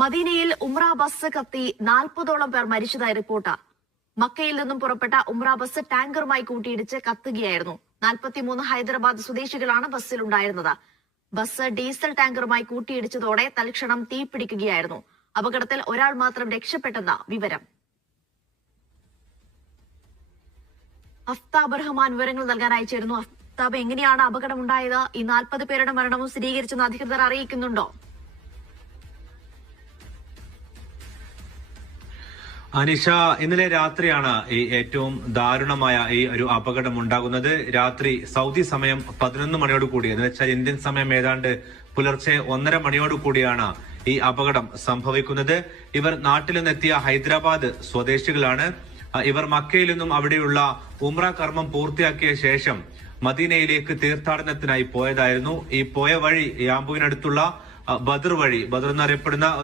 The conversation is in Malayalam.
മദീനയിൽ ഉംറ ബസ് കത്തി 40ഓളം പേർ മരിച്ചതായി റിപ്പോർട്ട്. മക്കയിൽ നിന്നും പുറപ്പെട്ട ഉംറ ബസ് ടാങ്കറുമായി കൂട്ടിയിടിച്ച് കത്തുകയായിരുന്നു. 43 ഹൈദരാബാദ് സ്വദേശികളാണ് ബസ്സിലുണ്ടായിരുന്നത്. ബസ് ഡീസൽ ടാങ്കറുമായി കൂട്ടിയിടിച്ചതോടെ തൽക്ഷണം തീപിടിക്കുകയായിരുന്നു. അപകടത്തിൽ ഒരാൾ മാത്രം രക്ഷപ്പെട്ടെന്ന വിവരം. അഫ്താബ് റഹ്മാൻ വിവരങ്ങൾ നൽകാൻ അയച്ചിരുന്നു. അഫ്താബ്, എങ്ങനെയാണ് അപകടമുണ്ടായത്? ഈ 40 പേരുടെ മരണവും സ്ഥിരീകരിച്ചെന്ന് അധികൃതർ അറിയിക്കുന്നുണ്ടോ? അനിഷ, ഇന്നലെ രാത്രിയാണ് ഈ ഏറ്റവും ദാരുണമായ ഈ ഒരു അപകടം ഉണ്ടാകുന്നത്. രാത്രി സൗദി സമയം 11 മണിയോട് കൂടി, എന്ന് വെച്ചാൽ ഇന്ത്യൻ സമയം ഏതാണ്ട് പുലർച്ചെ 1:30 മണിയോട് കൂടിയാണ് ഈ അപകടം സംഭവിക്കുന്നത്. ഇവർ നാട്ടിൽ നിന്നെത്തിയ ഹൈദരാബാദ് സ്വദേശികളാണ്. ഇവർ മക്കയിൽ നിന്നും അവിടെയുള്ള ഉംറ കർമ്മം പൂർത്തിയാക്കിയ ശേഷം മദീനയിലേക്ക് തീർത്ഥാടനത്തിനായി പോയതായിരുന്നു. ഈ പോയ വഴി യാമ്പുവിനടുത്തുള്ള ബദർ വഴി, ബദർ എന്നറിയപ്പെടുന്ന